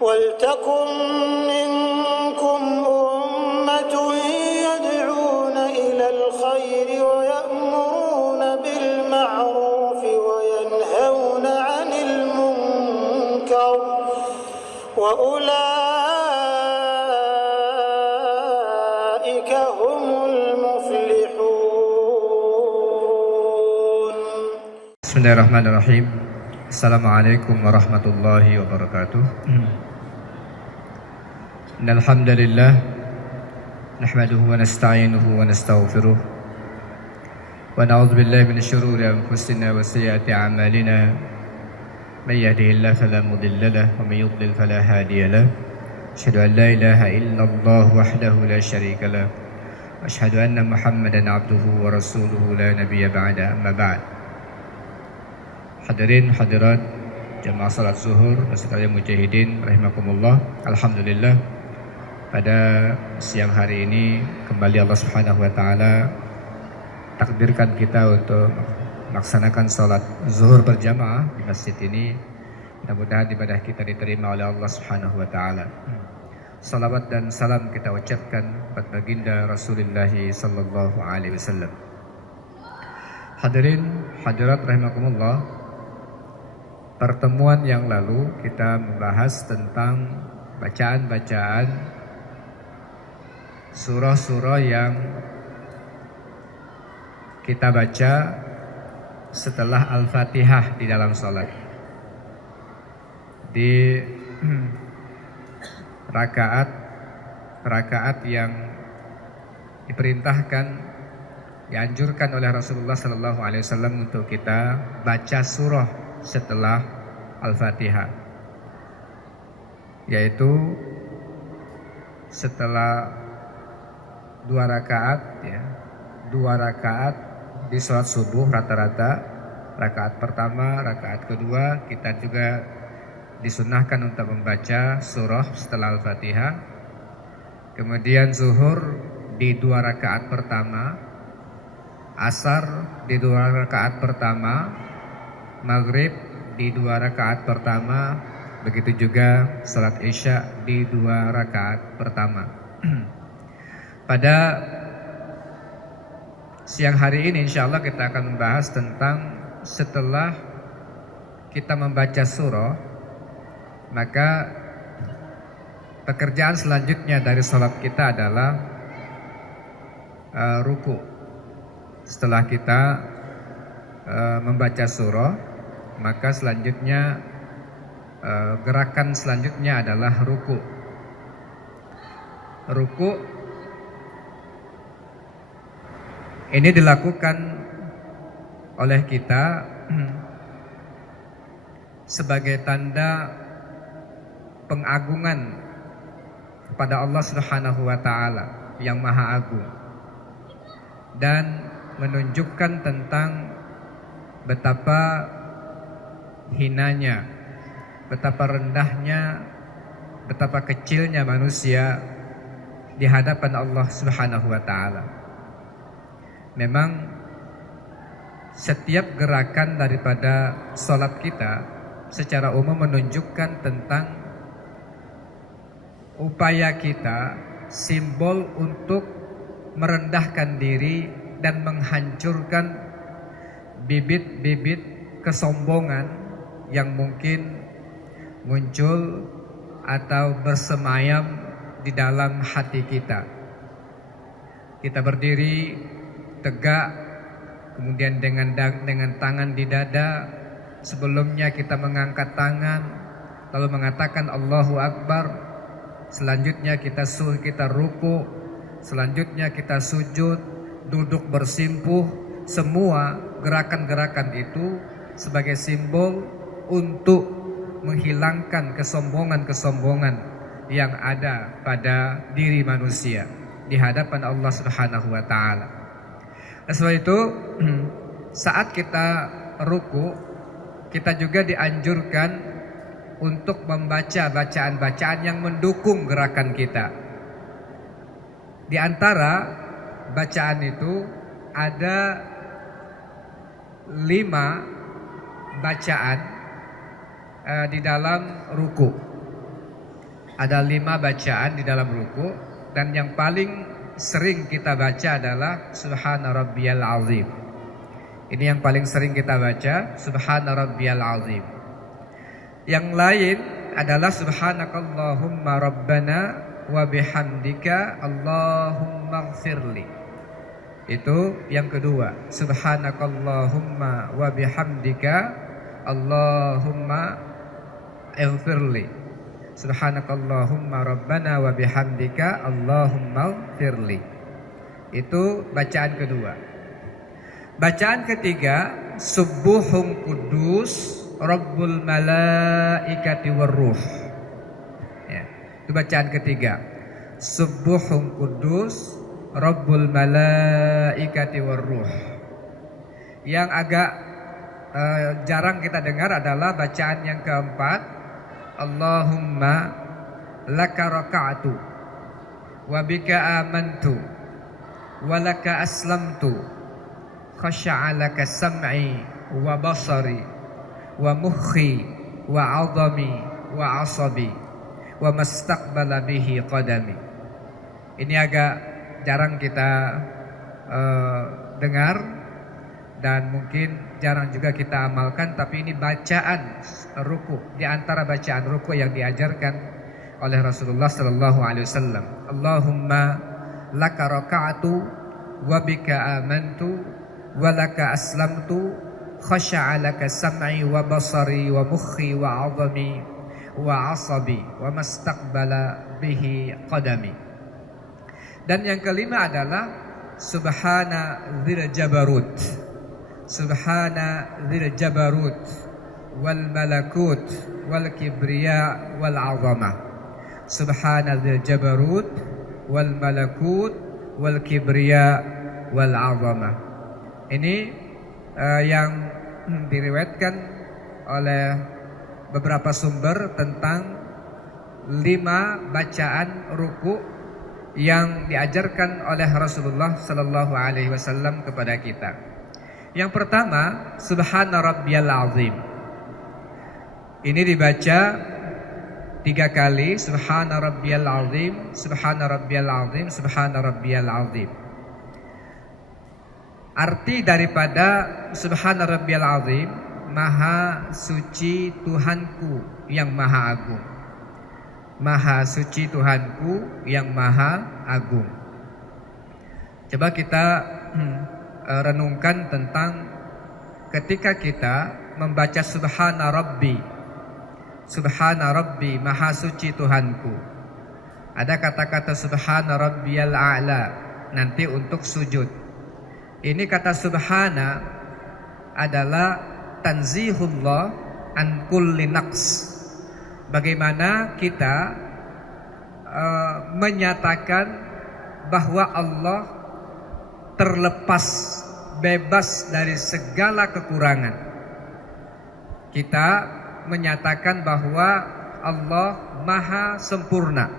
وَلْتَكُنْ مِنْكُمْ أُمَّةٌ يَدْعُونَ إِلَى الْخَيْرِ وَيَأْمُرُونَ بِالْمَعْرُوفِ وَيَنْهَوْنَ عَنِ الْمُنْكَرِ وَأُولَئِكَ هُمُ الْمُفْلِحُونَ. Bismillahirrahmanirrahim. Assalamualaikum warahmatullahi wabarakatuh. Innal hamdalillah nahmaduhu wa nasta'inuhu wa nastaghfiruh wa na'udzu billahi min shururi anfusina wa sayyiati a'malina. May yahdihillahu fala mudilla lahu wa may yudlil fala hadiya lahu. Asyhadu an la ilaha illallah wahdahu la syarika lahu wa asyhadu anna Muhammadan 'abduhu wa rasuluhu la nabiyya ba'da, amma ba'd. Hadirin hadirat jamaah salat zuhur sekalian mujahidin rahimakumullah. Alhamdulillah, pada siang hari ini kembali Allah Subhanahu wa taala takdirkan kita untuk melaksanakan salat zuhur berjamaah di masjid ini. Mudah-mudahan ibadah kita diterima oleh Allah Subhanahu wa taala. Salawat dan salam kita ucapkan kepada baginda Rasulullah sallallahu alaihi wasallam. Hadirin hadirat rahimakumullah, pertemuan yang lalu kita membahas tentang bacaan-bacaan surah-surah yang kita baca setelah Al-Fatihah di dalam salat. Di rakaat yang diperintahkan, dianjurkan oleh Rasulullah sallallahu alaihi wasallam untuk kita baca surah setelah Al-Fatihah, yaitu setelah dua rakaat di sholat subuh rata-rata. Rakaat pertama, rakaat kedua kita juga disunahkan untuk membaca surah setelah Al-Fatihah. Kemudian zuhur di dua rakaat pertama, asar di dua rakaat pertama, maghrib di dua rakaat pertama, begitu juga salat isya di dua rakaat pertama. Pada siang hari ini insyaallah kita akan membahas tentang setelah kita membaca surah, maka pekerjaan selanjutnya dari salat kita adalah ruku. Setelah kita membaca surah, maka selanjutnya gerakan selanjutnya adalah ruku. Ruku ini dilakukan oleh kita sebagai tanda pengagungan kepada Allah Subhanahu wa taala yang Maha Agung, dan menunjukkan tentang betapa hinanya, betapa rendahnya, betapa kecilnya manusia di hadapan Allah Subhanahu wa taala. Memang setiap gerakan daripada salat kita secara umum menunjukkan tentang upaya kita, simbol untuk merendahkan diri dan menghancurkan bibit-bibit kesombongan yang mungkin muncul atau bersemayam di dalam hati kita. Kita berdiri tegak, kemudian dengan tangan di dada. Sebelumnya kita mengangkat tangan, lalu mengatakan Allahu Akbar. Selanjutnya kita ruku, selanjutnya kita sujud, duduk bersimpuh. Semua gerakan-gerakan itu sebagai simbol untuk menghilangkan kesombongan-kesombongan yang ada pada diri manusia di hadapan Allah Subhanahu wa taala. Sebab itu saat kita ruku, kita juga dianjurkan untuk membaca bacaan-bacaan yang mendukung gerakan kita. Di antara bacaan itu ada 5 bacaan di dalam ruku. Ada 5 bacaan di dalam ruku, dan yang paling sering kita baca adalah Subhana Rabbiyal Azim. Ini yang paling sering kita baca, Subhana Rabbiyal Azim. Yang lain adalah Subhanakallahumma Rabbana wa bihamdika Allahumma gfirli. Itu yang kedua, Subhanakallahumma wa bihamdika Allahumma ighfirli. Subhanakallahumma Rabbana wa bihamdika Allahumma firli. Itu bacaan kedua. Bacaan ketiga, Subuhun Kudus Rabbul Malaikati Warruh. Ya, itu bacaan ketiga. Subuhun Kudus Rabbul Malaikati Warruh. Yang agak jarang kita dengar adalah bacaan yang keempat, Allahumma laka raka'tu wa bika amantu wa laka aslamtu khasha'a laka sam'i wa basari wa mukhi wa 'azami wa 'asabi wa mastaqbala bihi qadami. Ini agak jarang kita dengar dan mungkin jarang juga kita amalkan, tapi ini bacaan ruku, di antara bacaan ruku yang diajarkan oleh Rasulullah sallallahu alaihi wasallam. Allahumma laka raka'tu wa bika amantu wa laka aslamtu khasha'a laka sam'i wa basari wa mukhi wa 'azami wa 'asabi wa mastaqbala bihi qadami. Dan yang kelima adalah Subhana dzil jabarut. Subhana dzil jabarut wal malakut wal kibriya wal 'azamah. Subhana dzil jabarut wal malakut wal kibriya wal 'azamah. Ini yang diriwayatkan oleh beberapa sumber tentang 5 bacaan ruku yang diajarkan oleh Rasulullah sallallahu alaihi wasallam kepada kita. Yang pertama, Subhana Rabbiyal Azim. Ini dibaca 3 kali, Subhana Rabbiyal Azim, Subhana Rabbiyal Azim, Subhana Rabbiyal Azim. Arti daripada Subhana Rabbiyal Azim, Maha suci Tuhanku yang Maha Agung. Maha suci Tuhanku yang Maha Agung. Coba kita renungkan tentang ketika kita membaca Subhana Rabbi. Subhana Rabbi, Maha suci Tuhanku. Ada kata-kata Subhana Rabbiyal A'la nanti untuk sujud. Ini kata Subhana adalah tanzihullah an kulli naqs. Bagaimana kita menyatakan bahwa Allah terlepas, bebas dari segala kekurangan. Kita menyatakan bahwa Allah Maha sempurna.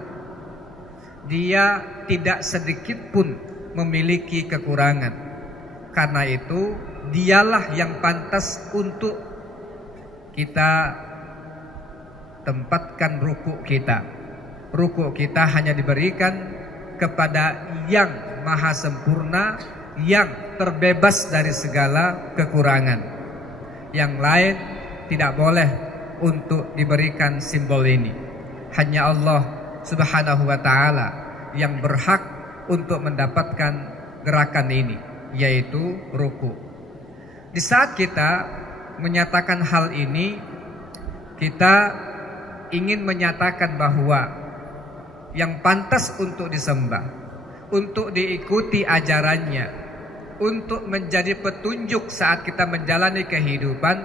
Dia tidak sedikit pun memiliki kekurangan. Karena itu, dialah yang pantas untuk kita tempatkan ruku kita. Ruku kita hanya diberikan kepada yang Maha sempurna, yang terbebas dari segala kekurangan. Yang lain tidak boleh untuk diberikan simbol ini. Hanya Allah Subhanahu wa ta'ala yang berhak untuk mendapatkan gerakan ini, yaitu ruku. Di saat kita menyatakan hal ini, kita ingin menyatakan bahwa yang pantas untuk disembah, untuk diikuti ajarannya, untuk menjadi petunjuk saat kita menjalani kehidupan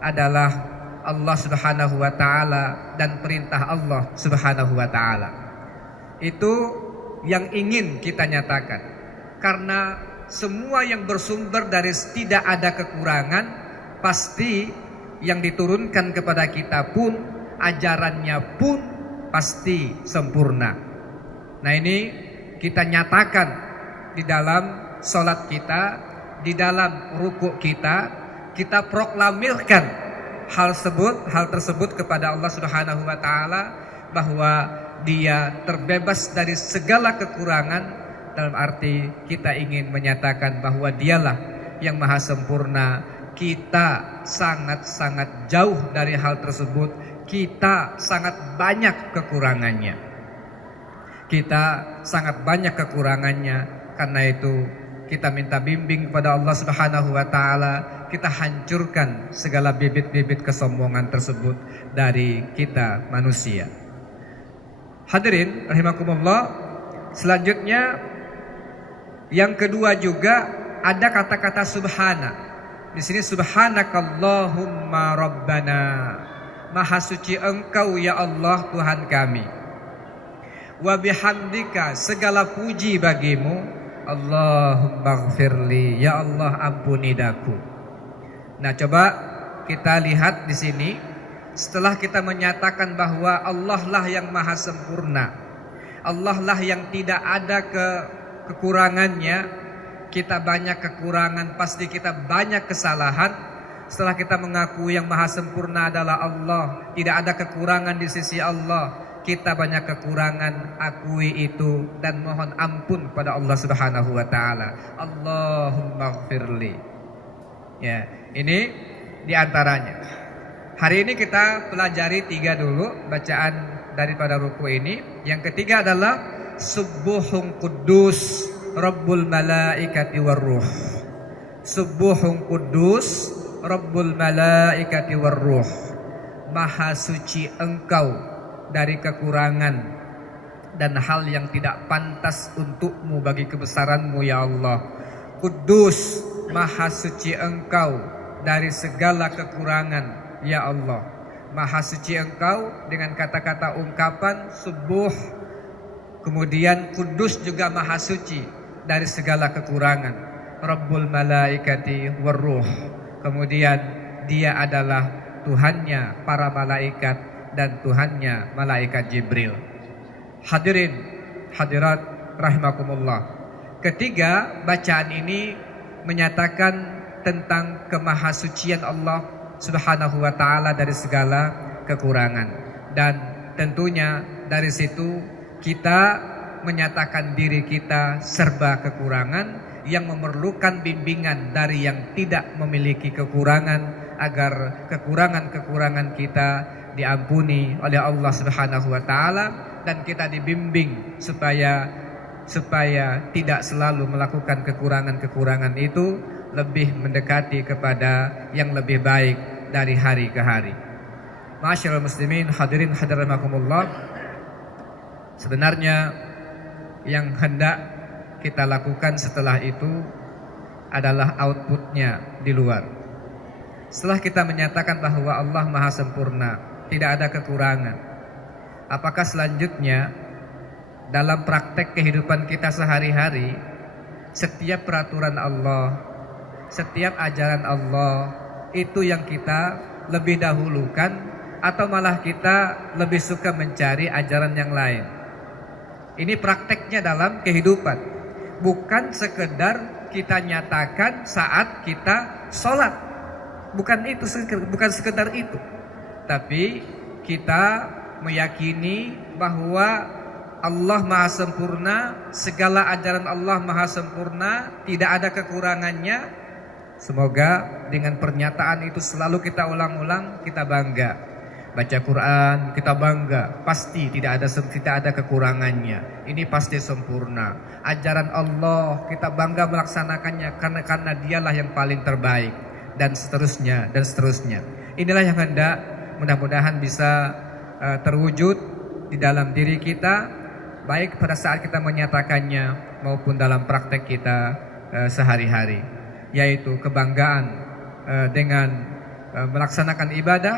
adalah Allah Subhanahu wa ta'ala dan perintah Allah Subhanahu wa ta'ala. Itu yang ingin kita nyatakan. Karena semua yang bersumber dari tidak ada kekurangan, pasti yang diturunkan kepada kita pun, ajarannya pun pasti sempurna. Nah, ini kita nyatakan di dalam sholat kita, di dalam ruku kita proklamirkan hal tersebut kepada Allah Subhanahu wa ta'ala, bahwa dia terbebas dari segala kekurangan, dalam arti kita ingin menyatakan bahwa dialah yang maha sempurna. Kita sangat-sangat jauh dari hal tersebut. Kita sangat banyak kekurangannya. Kita sangat banyak kekurangannya. Karena itu kita minta bimbing kepada Allah Subhanahu wa taala. Kita hancurkan segala bibit-bibit kesombongan tersebut dari kita manusia. Hadirin rahimakumullah, selanjutnya yang kedua juga ada kata-kata subhana. Di sini subhanakallahumma rabbana, maha suci Engkau ya Allah Tuhan kami. Wa bihamdika, segala puji bagimu. Allahumma gfirli, ya Allah ampuni daku. Nah, coba kita lihat di sini. Setelah kita menyatakan bahwa Allah lah yang maha sempurna, Allah lah yang tidak ada kekurangannya. Kita banyak kekurangan, pasti kita banyak kesalahan. Setelah kita mengakui yang maha sempurna adalah Allah, tidak ada kekurangan di sisi Allah, kita banyak kekurangan, akui itu dan mohon ampun pada Allah Subhanahu wa taala. Allahumma gfirli. Ya, ini diantaranya. Hari ini kita pelajari 3 dulu bacaan daripada ruku ini. Yang ketiga adalah Subuhun Quddus Rabbul Malaikati Warruh. Subuhun Quddus Rabbul Malaikati Warruh. Maha suci Engkau dari kekurangan dan hal yang tidak pantas untukmu bagi kebesaranmu ya Allah. Kudus, maha suci Engkau dari segala kekurangan ya Allah. Maha suci Engkau dengan kata-kata ungkapan subuh. Kemudian kudus juga maha suci dari segala kekurangan. Rabbul Malaikati Warruh. Kemudian dia adalah Tuhannya para malaikat dan Tuhannya malaikat Jibril. Hadirin hadirat rahimakumullah. Ketiga, bacaan ini menyatakan tentang kemahasucian Allah Subhanahu wa taala dari segala kekurangan. Dan tentunya dari situ kita menyatakan diri kita serba kekurangan, yang memerlukan bimbingan dari yang tidak memiliki kekurangan, agar kekurangan-kekurangan kita diampuni oleh Allah Subhanahu wa taala dan kita dibimbing supaya tidak selalu melakukan kekurangan-kekurangan itu, lebih mendekati kepada yang lebih baik dari hari ke hari. Ma'asyiral muslimin, hadirin hadirat rahimakumullah. Sebenarnya yang hendak kita lakukan setelah itu adalah outputnya di luar. Setelah kita menyatakan bahwa Allah maha sempurna, tidak ada kekurangan, apakah selanjutnya dalam praktek kehidupan kita sehari-hari, setiap peraturan Allah, setiap ajaran Allah itu yang kita lebih dahulukan, atau malah kita lebih suka mencari ajaran yang lain? Ini prakteknya dalam kehidupan, bukan sekedar kita nyatakan saat kita sholat, bukan sekedar itu, tapi kita meyakini bahwa Allah maha sempurna, segala ajaran Allah maha sempurna, tidak ada kekurangannya. Semoga dengan pernyataan itu selalu kita ulang-ulang, kita bangga. Baca Quran, kita bangga, pasti tidak ada kekurangannya. Ini pasti sempurna. Ajaran Allah, kita bangga melaksanakannya karena dialah yang paling terbaik, dan seterusnya dan seterusnya. Inilah yang hendak mudah-mudahan bisa terwujud di dalam diri kita, baik pada saat kita menyatakannya maupun dalam praktek kita sehari-hari, yaitu kebanggaan dengan melaksanakan ibadah,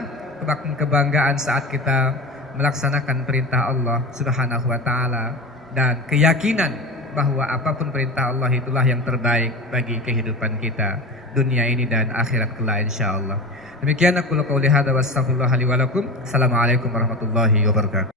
kebanggaan saat kita melaksanakan perintah Allah Subhanahu wa taala, dan keyakinan bahwa apapun perintah Allah itulah yang terbaik bagi kehidupan kita dunia ini dan akhirat kelak insyaallah. Demikian aku qauli hadza wa astaghfirullah li wa lakum. Assalamualaikum warahmatullahi wabarakatuh.